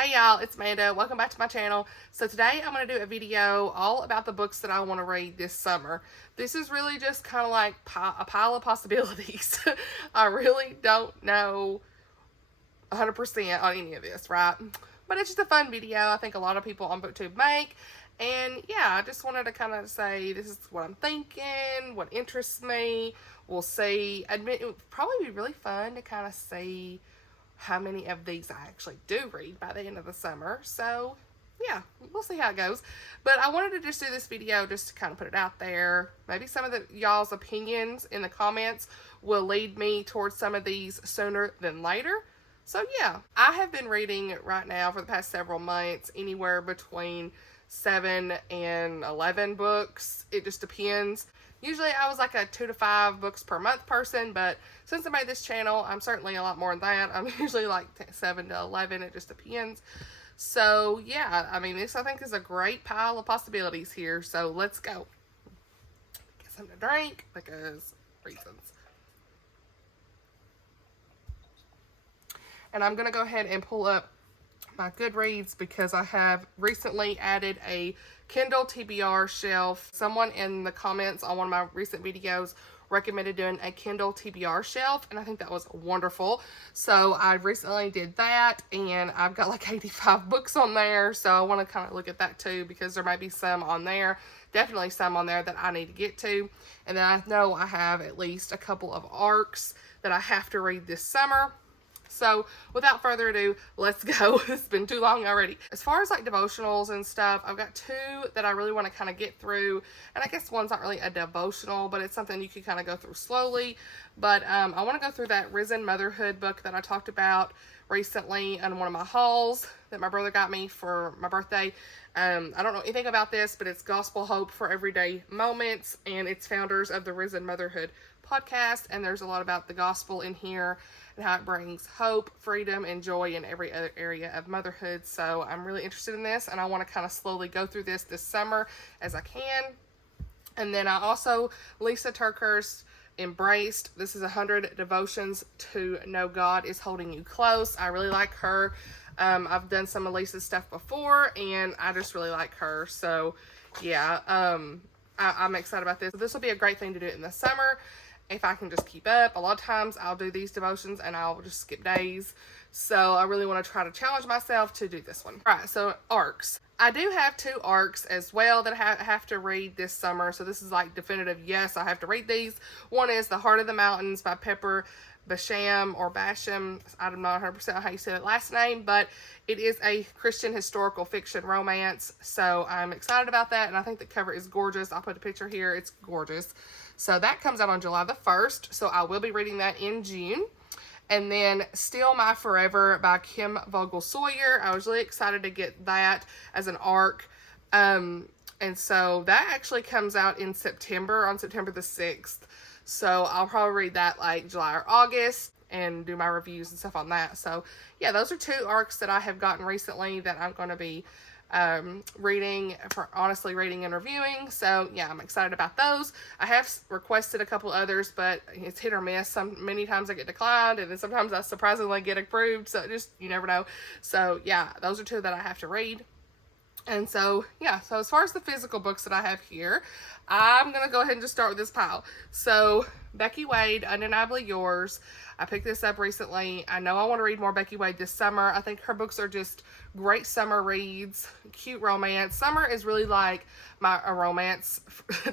Hey y'all, it's Amanda. Welcome back to my channel. So today I'm going to do a video all about the books that I want to read this summer. This is really just kind of like a pile of possibilities. I really don't know 100% on any of this, right? But it's just a fun video. I think a lot of people on BookTube make. And yeah, I just wanted to kind of say this is what I'm thinking, what interests me. We'll see. Admit it would probably be really fun to kind of see how many of these I actually do read by the end of the summer. So yeah, we'll see how it goes. But I wanted to just do this video just to kind of put it out there. Maybe some of y'all's opinions in the comments will lead me towards some of these sooner than later. So yeah, I have been reading right now for the past several months anywhere between 7 and 11 books. It just depends. Usually I was like a 2 to 5 books per month person, but since I made this channel, I'm certainly a lot more than that. I'm usually like 7 to 11. It just depends. So yeah, I mean, this I think is a great pile of possibilities here. So let's go. Get something to drink because reasons. And I'm going to go ahead and pull up my Goodreads because I have recently added a Kindle TBR shelf. Someone in the comments on one of my recent videos recommended doing a Kindle TBR shelf, and I think that was wonderful. So I recently did that, and I've got like 85 books on there, so I want to kind of look at that too because there might be some on there, definitely some on there that I need to get to. And then I know I have at least a couple of arcs that I have to read this summer. So without further ado, let's go. It's been too long already. As far as like devotionals and stuff, I've got 2 that I really want to kind of get through. And I guess one's not really a devotional, but it's something you can kind of go through slowly. But I want to go through that Risen Motherhood book that I talked about recently in one of my hauls that my brother got me for my birthday. I don't know anything about this, but it's Gospel Hope for Everyday Moments, and it's founders of the Risen Motherhood podcast, and there's a lot about the gospel in here and how it brings hope, freedom, and joy in every other area of motherhood. So I'm really interested in this, and I want to kind of slowly go through this summer as I can. And then I also, Lisa Turkhurst, Embraced. This is 100 Devotions to Know God is Holding You Close. I really like her. I've done some of Lisa's stuff before, and I just really like her. So yeah, I'm excited about this. This will be a great thing to do in the summer if I can just keep up. A lot of times I'll do these devotions and I'll just skip days. So I really want to try to challenge myself to do this one. All right, so arcs. I do have 2 arcs as well that I have to read this summer. So this is like definitive, yes, I have to read these. One is The Heart of the Mountains by Pepper Basham or Basham. I'm not 100% how you say that last name, but it is a Christian historical fiction romance. So I'm excited about that, and I think the cover is gorgeous. I'll put a picture here. It's gorgeous. So that comes out on July the 1st. So I will be reading that in June. And then Still My Forever by Kim Vogel Sawyer. I was really excited to get that as an arc. And so that actually comes out in September, on September the 6th. So I'll probably read that like July or August and do my reviews and stuff on that. So yeah, those are 2 arcs that I have gotten recently that I'm going to be reading and reviewing. So yeah, I'm excited about those. I have requested a couple others, but it's hit or miss. Many times I get declined, and then sometimes I surprisingly get approved. So just, you never know. So yeah, those are 2 that I have to read. And so yeah, so as far as the physical books that I have here, I'm gonna go ahead and just start with this pile. So Becky Wade, Undeniably Yours. I picked this up recently. I know I want to read more Becky Wade this summer. I think her books are just great summer reads, cute romance. Summer is really like a romance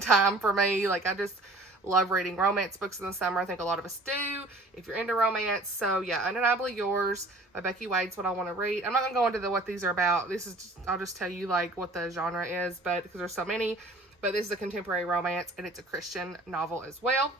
time for me. Like I just love reading romance books in the summer. I think a lot of us do if you're into romance. So yeah, Undeniably Yours by Becky Wade's what I want to read. I'm not gonna go into what these are about. This is just, I'll just tell you like what the genre is, but because there's so many. But this is a contemporary romance, and it's a Christian novel as well.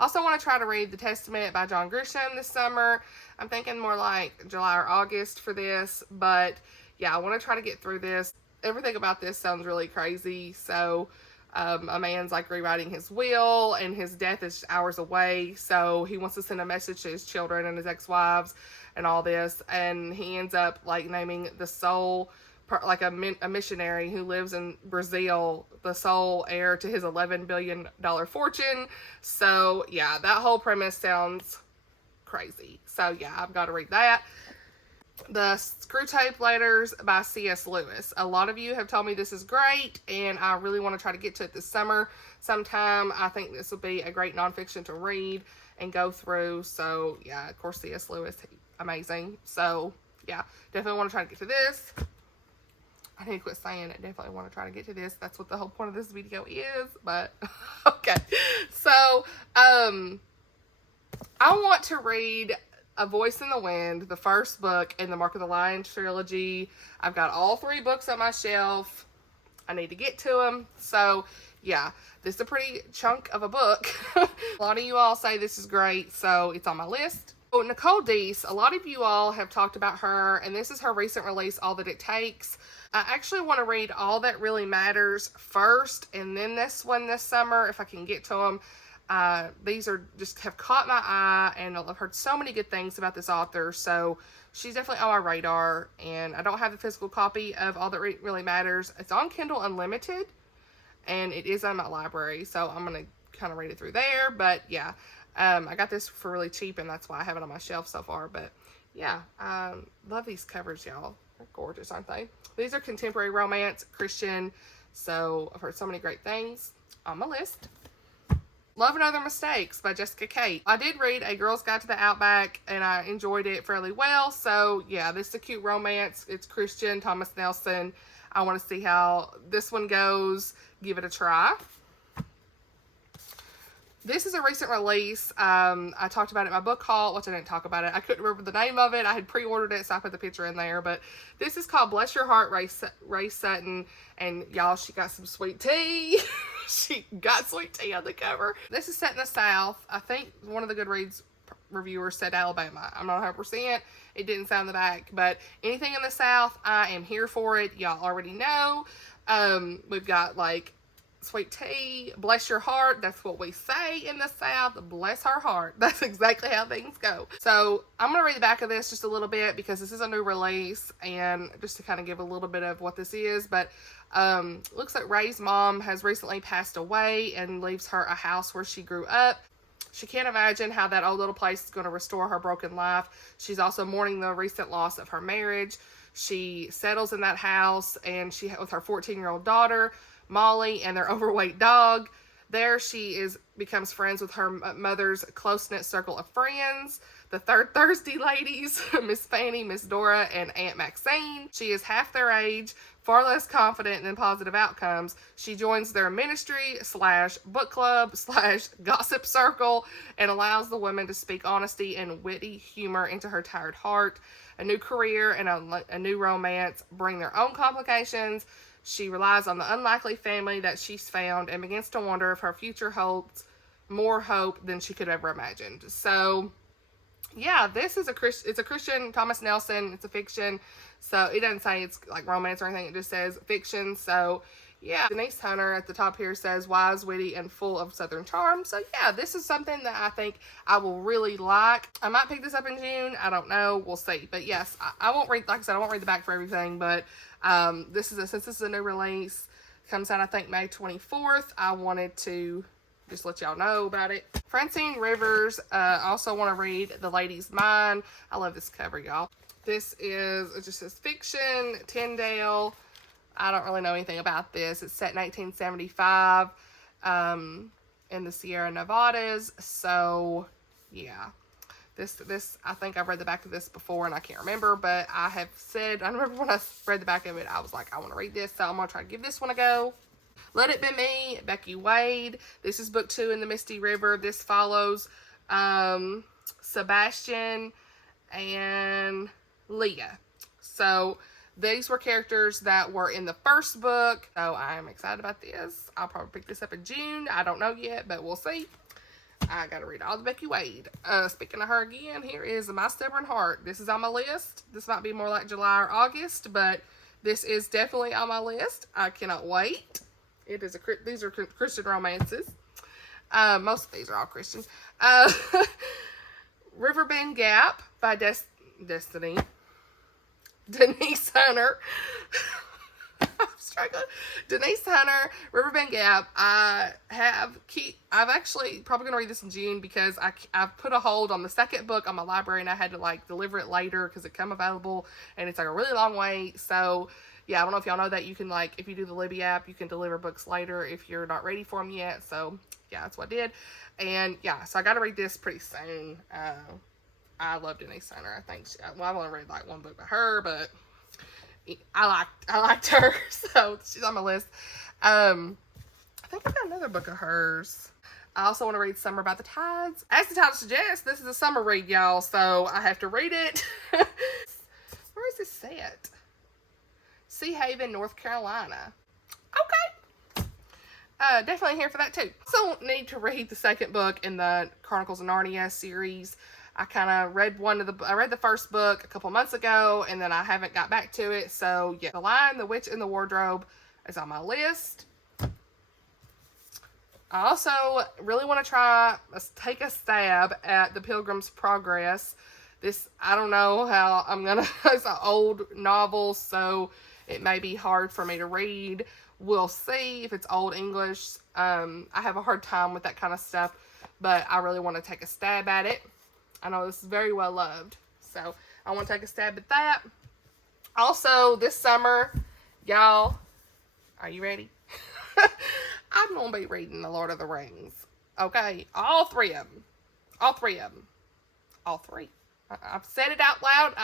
Also want to try to read The Testament by John Grisham this summer. I'm thinking more like July or August for this, but yeah, I want to try to get through this. Everything about this sounds really crazy. So a man's like rewriting his will, and his death is hours away, so he wants to send a message to his children and his ex-wives and all this, and he ends up like naming the sole, like a missionary who lives in Brazil, the sole heir to his $11 billion fortune. So yeah, that whole premise sounds crazy. So yeah, I've got to read that. The Screwtape Letters by C.S. Lewis. A lot of you have told me this is great, and I really want to try to get to it this summer sometime. I think this will be a great nonfiction to read and go through. So, yeah, of course, C.S. Lewis, amazing. So, yeah, definitely want to try to get to this. I need to quit saying it. Definitely want to try to get to this. That's what the whole point of this video is. But, okay. So, I want to read A Voice in the Wind, the first book in the Mark of the Lion trilogy. I've got all 3 books on my shelf. I need to get to them. So, yeah, this is a pretty chunk of a book. A lot of you all say this is great, so it's on my list. Oh, Nicole Deese, a lot of you all have talked about her, and this is her recent release, All That It Takes. I actually want to read All That Really Matters first, and then this one this summer, if I can get to them. These are just have caught my eye, and I've heard so many good things about this author, so she's definitely on my radar. And I don't have the physical copy of All That Really Matters. It's on Kindle Unlimited, and it is on my library, so I'm going to kind of read it through there. But yeah, I got this for really cheap, and that's why I have it on my shelf so far. But yeah, love these covers, y'all. They're gorgeous, aren't they? These are contemporary romance, Christian, so I've heard so many great things. On my list. Love and Other Mistakes by Jessica Kate. I did read A Girl's Guide to the Outback, and I enjoyed it fairly well. So, yeah, this is a cute romance. It's Christian, Thomas Nelson. I want to see how this one goes. Give it a try. This is a recent release. I talked about it in my book haul, which I didn't talk about it. I couldn't remember the name of it. I had pre-ordered it, so I put the picture in there. But this is called Bless Your Heart, Ray Sutton. And y'all, she got some sweet tea. She got sweet tea on the cover. This is set in the South. I think one of the Goodreads reviewers said Alabama. I'm not 100%. It didn't say on the back. But anything in the South, I am here for it. Y'all already know. We've got like sweet tea, bless your heart. That's what we say in the South. Bless her heart. That's exactly how things go. So I'm going to read the back of this just a little bit because this is a new release, and just to kind of give a little bit of what this is. But looks like Ray's mom has recently passed away and leaves her a house where she grew up. She can't imagine how that old little place is going to restore her broken life. She's also mourning the recent loss of her marriage. She settles in that house, and she with her 14-year-old daughter, Molly, and their overweight dog. There she becomes friends with her mother's close-knit circle of friends, the Third Thursday ladies, Miss Fanny, Miss Dora, and Aunt Maxine. She is half their age, far less confident in positive outcomes. She joins their ministry / book club / gossip circle and allows the women to speak honesty and witty humor into her tired heart. A new career and a new romance bring their own complications. She relies on the unlikely family that she's found and begins to wonder if her future holds more hope than she could have ever imagined. So, yeah, this is it's a Christian, Thomas Nelson. It's a fiction. So, it doesn't say it's like romance or anything. It just says fiction. So, yeah. Denise Hunter at the top here says wise, witty, and full of Southern charm. So, yeah, this is something that I think I will really like. I might pick this up in June. I don't know. We'll see. But, yes, I won't read, like I said, I won't read the back for everything. But since this is a new release, comes out, I think, May 24th. I wanted to just let y'all know about it. Francine Rivers, also want to read The Lady's Mind. I love this cover, y'all. This is, it just says fiction, Tyndale. I don't really know anything about this. It's set in 1875 in the Sierra Nevadas. So, yeah. This, I think I've read the back of this before and I can't remember, but I have said, I remember when I read the back of it, I was like, I want to read this, so I'm going to try to give this one a go. Let It Be Me, Becky Wade. This is book 2 in the Misty River. This follows Sebastian and Leah. So, these were characters that were in the first book, so I'm excited about this. I'll probably pick this up in June. I don't know yet, but we'll see. I gotta read all the Becky Wade. Speaking of her again, here is My Stubborn Heart. This is on my list. This might be more like July or August, but this is definitely on my list. I cannot wait. These are Christian romances. Most of these are all Christian. Riverbend Gap by Destiny. Denise Hunter. struggling. Denise Hunter, Riverbend Gap. I've actually probably going to read this in June because I've put a hold on the second book on my library and I had to like deliver it later because it come available and it's like a really long wait. So yeah, I don't know if y'all know that you can like, if you do the Libby app, you can deliver books later if you're not ready for them yet. So yeah, that's what I did. And yeah, so I got to read this pretty soon. I love Denise Hunter. I think well, I've only read like one book by her, but I liked her, so she's on my list. I think I've got another book of hers. I also want to read Summer by the Tides. As the title suggests, this is a summer read, y'all, so I have to read it. Where is this set? Sea Haven, North Carolina. Okay. Definitely here for that too. So need to read the second book in the Chronicles of Narnia series. I kind of read I read the first book a couple months ago, and then I haven't got back to it. So yeah, The Lion, the Witch, and the Wardrobe is on my list. I also really want to take a stab at The Pilgrim's Progress. This, I don't know how I'm gonna, it's an old novel, so it may be hard for me to read. We'll see if it's Old English. I have a hard time with that kind of stuff, but I really want to take a stab at it. I know this is very well loved, so I want to take a stab at that. Also, this summer, y'all, are you ready? I'm going to be reading The Lord of the Rings. Okay, all three of them. All three of them. All three. I've said it out loud.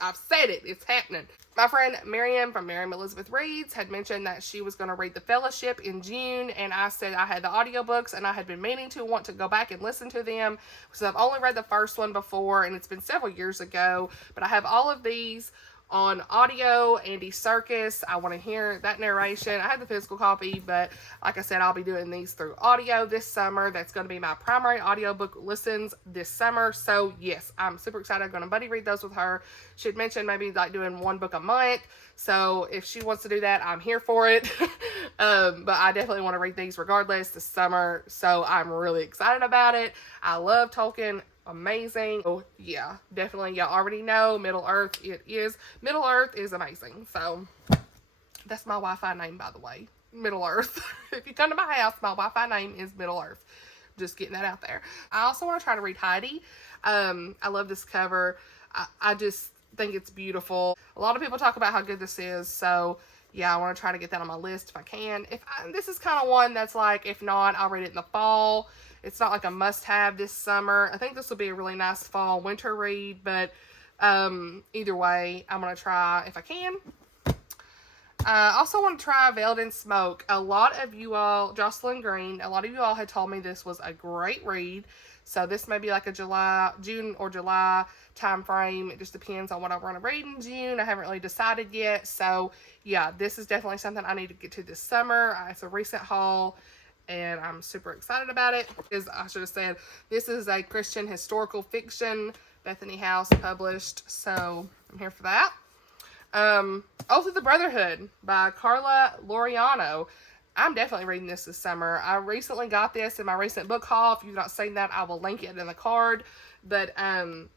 I've said it. It's happening. My friend Miriam from Miriam Elizabeth Reads had mentioned that she was going to read The Fellowship in June, and I said I had the audiobooks and I had been meaning to want to go back and listen to them because I've only read the first one before and it's been several years ago, but I have all of these on audio. Andy Serkis, I want to hear that narration. I have the physical copy, but like I said, I'll be doing these through audio this summer. That's going to be my primary audiobook listens this summer. So yes, I'm super excited. I'm going to buddy read those with her. She had mentioned maybe like doing one book a month. So if she wants to do that, I'm here for it. But I definitely want to read these regardless this summer. So I'm really excited about it. I love Tolkien. Amazing. Oh yeah, definitely. Y'all already know Middle Earth. Middle Earth is amazing. So that's my Wi-Fi name, by the way. Middle Earth. If you come to my house, my Wi-Fi name is Middle Earth. Just getting that out there. I also want to try to read Heidi. I love this cover. I just think it's beautiful. A lot of people talk about how good this is. So yeah, I want to try to get that on my list if I can. This is kind of one that's like, if not, I'll read it in the fall. It's not like a must-have this summer. I think this will be a really nice fall, winter read, but either way, I'm going to try if I can. I also want to try Veiled in Smoke. A lot of you all, Jocelyn Green, a lot of you all had told me this was a great read. So this may be like a June or July time frame. It just depends on what I want to read in June. I haven't really decided yet. So yeah, this is definitely something I need to get to this summer. It's a recent haul, and I'm super excited about it. I should have said, this is a Christian historical fiction, Bethany House published, so I'm here for that. Oath of the Brotherhood by Carla Laureano. I'm definitely reading this summer. I recently got this in my recent book haul. If you've not seen that, I will link it in the card. But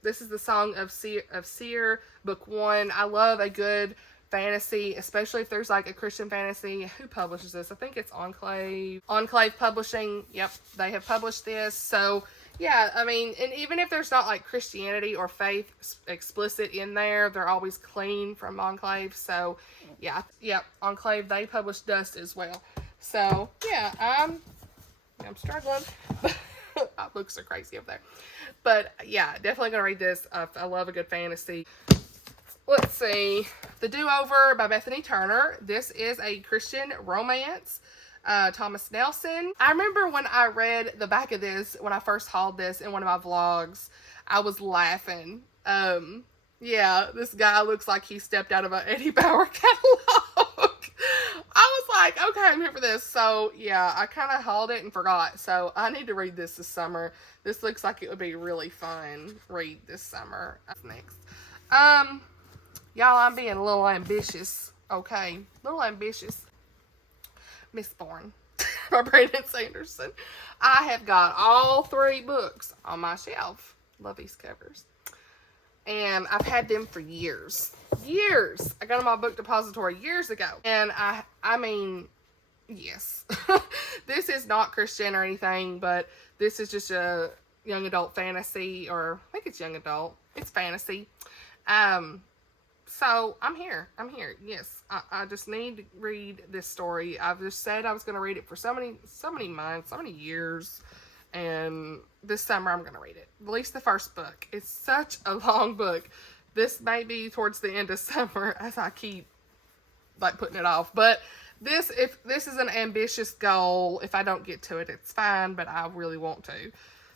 this is the Song of Seer, book 1. I love a good fantasy, especially if there's like a Christian fantasy. Who publishes this? I think it's Enclave Publishing. Yep, they have published this. So yeah, I mean, and even if there's not like Christianity or faith explicit in there, they're always clean from Enclave. So yeah, Enclave, they publish Dust as well. So yeah, I'm struggling. My books are crazy up there, but yeah, definitely gonna read this. I love a good fantasy. Let's see. The Do-Over by Bethany Turner. This is a Christian romance. Thomas Nelson. I remember when I read the back of this, when I first hauled this in one of my vlogs, I was laughing. Yeah, this guy looks like he stepped out of an Eddie Bauer catalog. I was like, okay, I'm here for this. So yeah, I kind of hauled it and forgot. So I need to read this summer. This looks like it would be really fun read this summer. That's next. Y'all, I'm being a little ambitious. Okay, a little ambitious. Mistborn by Brandon Sanderson. I have got all 3 books on my shelf. Love these covers. and I've had them for years. Years. I got them on Book Depository years ago. And I mean, yes. This is not Christian or anything, but this is just a young adult fantasy, or I think it's young adult. It's fantasy. So I'm here. Yes. I just need to read this story. I've just said I was going to read it for so many months, so many years. And this summer I'm going to read it. At least the first book. It's such a long book. This may be towards the end of summer as I keep like putting it off. But if this is an ambitious goal, if I don't get to it, it's fine, but I really want to.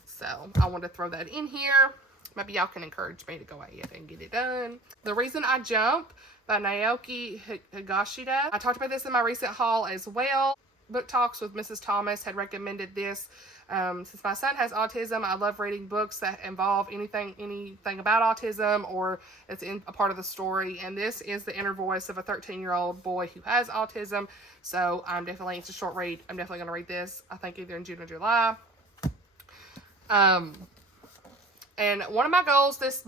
So I want to throw that in here. Maybe y'all can encourage me to go ahead and get it done. The Reason I Jump by Naoki Higashida. I talked about this in my recent haul as well. Book Talks with Mrs. Thomas had recommended this. Since my son has autism, I love reading books that involve anything about autism, or it's a part of the story. And this is the inner voice of a 13-year-old boy who has autism. So it's a short read. I'm definitely going to read this, I think either in June or July. And one of my goals this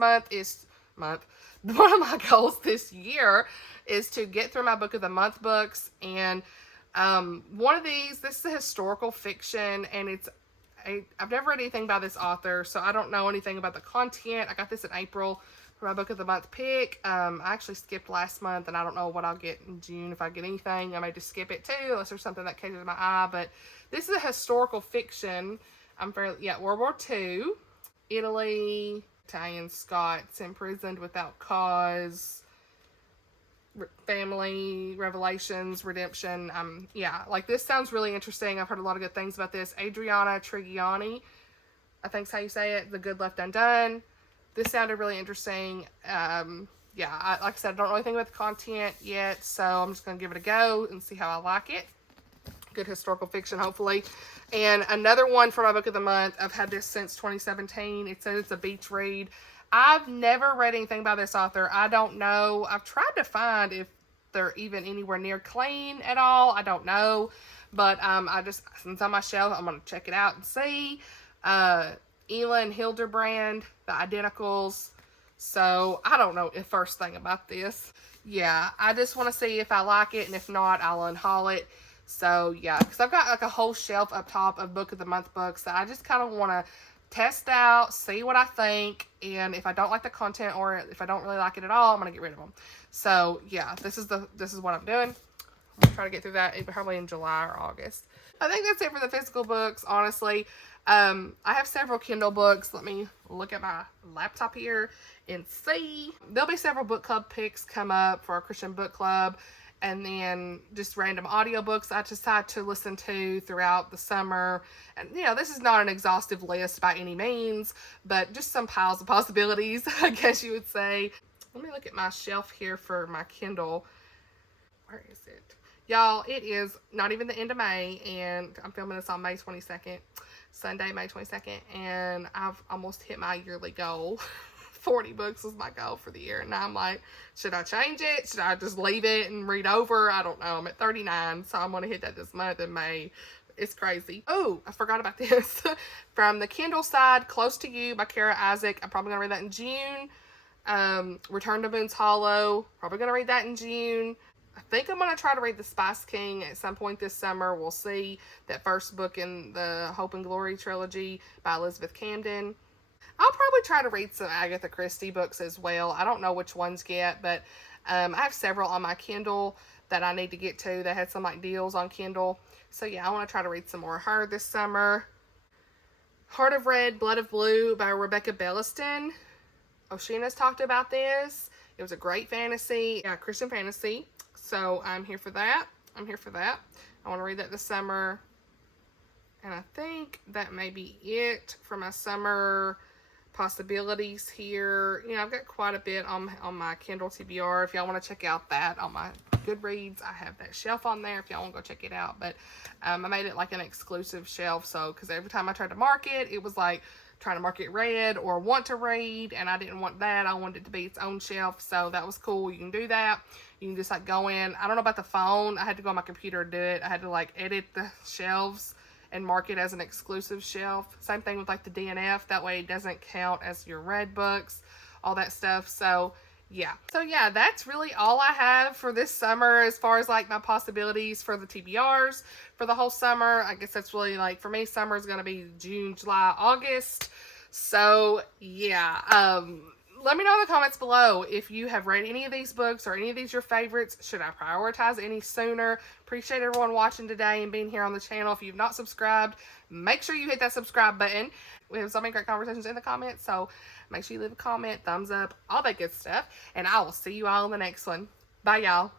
year is to get through my Book of the Month books. And one of these, this is a historical fiction, and I've never read anything by this author, so I don't know anything about the content. I got this in April for my Book of the Month pick. I actually skipped last month, and I don't know what I'll get in June. If I get anything, I may just skip it too, unless there's something that catches my eye. But this is a historical fiction. World War II, Italy, Italian Scots imprisoned without cause, family revelations, redemption. This sounds really interesting. I've heard a lot of good things about this. Adriana Trigiani, I think is how you say it. The Good Left Undone. This sounded really interesting. Like I said, I don't know anything about the content yet, so I'm just going to give it a go and see how I like it. Good historical fiction, hopefully. And another one for my Book of the Month. I've had this since 2017. It says it's a beach read. I've never read anything by this author. I don't know. I've tried to find if they're even anywhere near clean at all. I don't know. But since it's on my shelf, I'm going to check it out and see. Elin Hilderbrand, The Identicals. So I don't know the first thing about this. Yeah, I just want to see if I like it, and if not, I'll unhaul it. So yeah, because I've got like a whole shelf up top of Book of the Month books that I just kind of want to test out, see what I think, and if I don't like the content, or if I don't really like it at all, I'm gonna get rid of them. So yeah, this is what I'm doing. I'm gonna try to get through that probably in July or August. I think that's it for the physical books, honestly. I have several Kindle books. Let me look at my laptop here and see. There'll be several book club picks come up for our Christian book club. And then just random audiobooks I decide to listen to throughout the summer. And, this is not an exhaustive list by any means, but just some piles of possibilities, I guess you would say. Let me look at my shelf here for my Kindle. Where is it? Y'all, it is not even the end of May, and I'm filming this on May 22nd, Sunday, May 22nd, and I've almost hit my yearly goal. 40 books was my goal for the year, and now I'm like, should I change it? Should I just leave it and read over? I don't know. I'm at 39, so I'm going to hit that this month in May. It's crazy. Oh, I forgot about this. From the Kindle side, Close to You by Kara Isaac. I'm probably going to read that in June. Return to Boone's Hollow. Probably going to read that in June. I think I'm going to try to read The Spice King at some point this summer. We'll see. That first book in the Hope and Glory trilogy by Elizabeth Camden. I'll probably try to read some Agatha Christie books as well. I don't know which ones yet, but I have several on my Kindle that I need to get to that had some deals on Kindle. So yeah, I want to try to read some more of her this summer. Heart of Red, Blood of Blue by Rebecca Belliston. Oshina's talked about this. It was a great fantasy, Christian fantasy. So I'm here for that. I want to read that this summer. And I think that may be it for my summer possibilities here. I've got quite a bit on my Kindle TBR. If y'all want to check out that on my Goodreads, I have that shelf on there if y'all want to go check it out. But I made it like an exclusive shelf, so because every time I tried to mark it, it was like trying to mark it read or want to read, and I didn't want that. I wanted it to be its own shelf, so that was cool. You can do that. You can just go in. I don't know about the phone. I had to go on my computer to do it. I had to edit the shelves and mark it as an exclusive shelf. Same thing with the DNF. That way it doesn't count as your read books. all that stuff. So yeah, that's really all I have for this summer as far as like my possibilities for the TBRs for the whole summer. I guess that's really like, for me, summer is going to be June, July, August. So yeah, let me know in the comments below if you have read any of these books or any of these your favorites. Should I prioritize any sooner? Appreciate everyone watching today and being here on the channel. If you've not subscribed, make sure you hit that subscribe button. We have so many great conversations in the comments, so make sure you leave a comment, thumbs up, all that good stuff. And I will see you all in the next one. Bye, y'all.